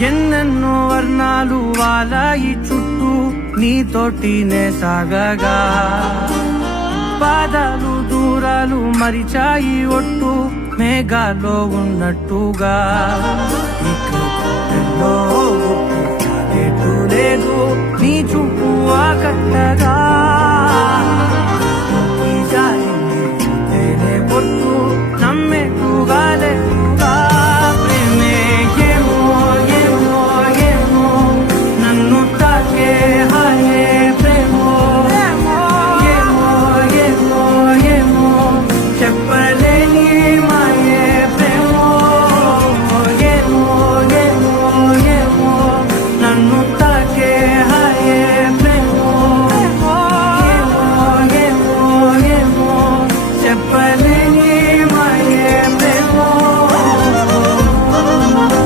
ఎన్నెన్నో వర్ణాలు వాలాయి చుట్టూ నీతోటినే సాగగా పాదాలు దూరాలు మరిచాయి ఒట్టు మేఘాలో ఉన్నట్టుగా